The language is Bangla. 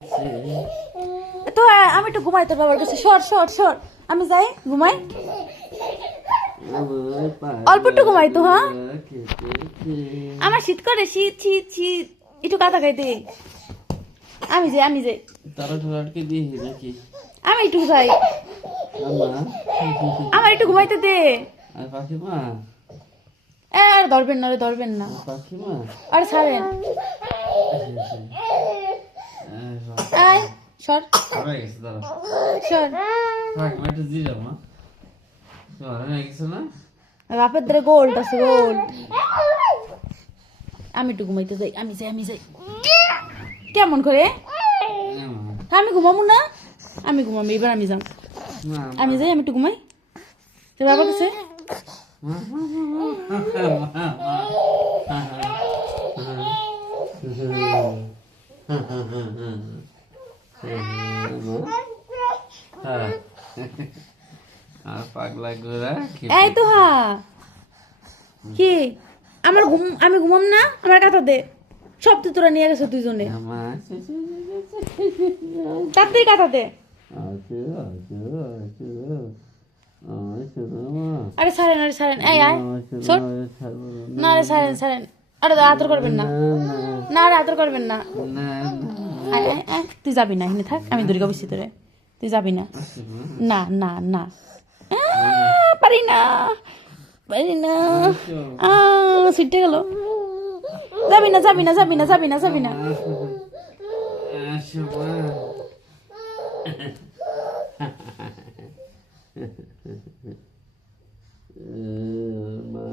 তো আমি একটু ঘুমাই তোর বাবার কাছে। সর সর সর, আমি যাই ঘুমাই, অল্প একটু ঘুমাই তো। হ্যাঁ আমার শীত করে, শীত শীত শীত, একটু কাঁথা খাইতে। আমি যাই, আমি যাই, তারা আটকে দিয়ে নাকি আমি একটু যাই, আমার একটু ঘুমাইতে দে। আর পাখিমা, আর ধরবেন না রে, ধরবেন না, পাখিমা, আরে ছাড়েন। আয় সর সর, বাপের ধরে গোল্ড আছে, গোল্ড। আমি একটু ঘুমাইতে যাই, আমি যাই, আমি যাই। কেমন করে আমি ঘুমাবো না? আমি ঘুমাবো এবার, আমি যাম, আমি যাই, আমি একটু ঘুমাই তোর বাবার কাছে। আর পাগলা গোরা এই তো হ্যাঁ, কি আমার ঘুম, আমি ঘুমাম না? আমার কথা দে, সব তো তোরা নিয়ে গেছো দুইজনে, তাড়াতাড়ি কথা দে। আরে ছাড়েন, আরে ছাড়েন, এই আয় শোন না, আরে ছাড়েন ছাড়েন, আরে আদর করবেন না, না আরে আদর করবেন না। আয় আয় আয়, তুই যাবি না, এখানে থাক, আমি দুর্গা বসি তোরে, তুই যাবি না, না না না, পারি না, পারি না, ছুটে গেল, যাবি না যাবি না যাবি না যাবি না যাবি না। মা,